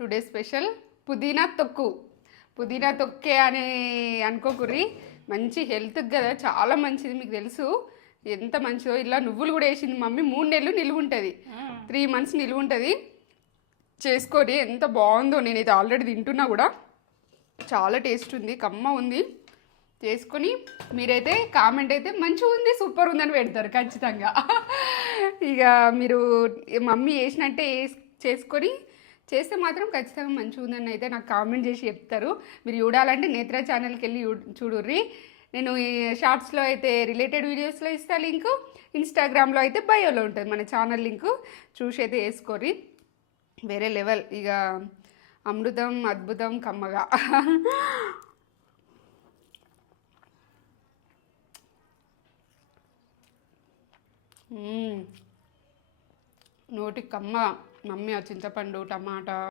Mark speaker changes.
Speaker 1: Today special పుదీనా తొక్కు. పుదీనా తొక్కే అని అనుకోకుర్రి. మంచి హెల్త్కి కదా చాలా మంచిది మీకు తెలుసు. ఎంత మంచిదో ఇలా నువ్వులు కూడా వేసింది మమ్మీ మూడు నెలలు నిలువ ఉంటుంది. త్రీ మంత్స్ నిలువ ఉంటుంది. చేసుకొని ఎంత బాగుందో నేనైతే ఆల్రెడీ తింటున్నా కూడా. చాలా టేస్ట్ ఉంది కమ్మ ఉంది. చేసుకొని మీరైతే కామెంట్ అయితే మంచిగా ఉంది సూపర్ ఉందని పెడతారు ఖచ్చితంగా. ఇక మీరు మమ్మీ వేసినట్టే వేస్- చేసుకొని చేస్తే మాత్రం ఖచ్చితంగా మంచిగా ఉందని అయితే నాకు కామెంట్ చేసి చెప్తారు. మీరు చూడాలంటే నేత్ర ఛానల్కి వెళ్ళి చూడుర్రి. నేను ఈ షార్ట్స్లో అయితే రిలేటెడ్ వీడియోస్లో ఇస్తా లింకు. ఇన్స్టాగ్రామ్లో అయితే బయోలో ఉంటుంది మన ఛానల్ లింకు. చూసి అయితే వేసుకోరి వేరే లెవెల్. ఇక అమృతం అద్భుతం కమ్మగా. మ్మ్. నోటి కమ్మ మమ్మీ ఆ చింతపండు టమాటా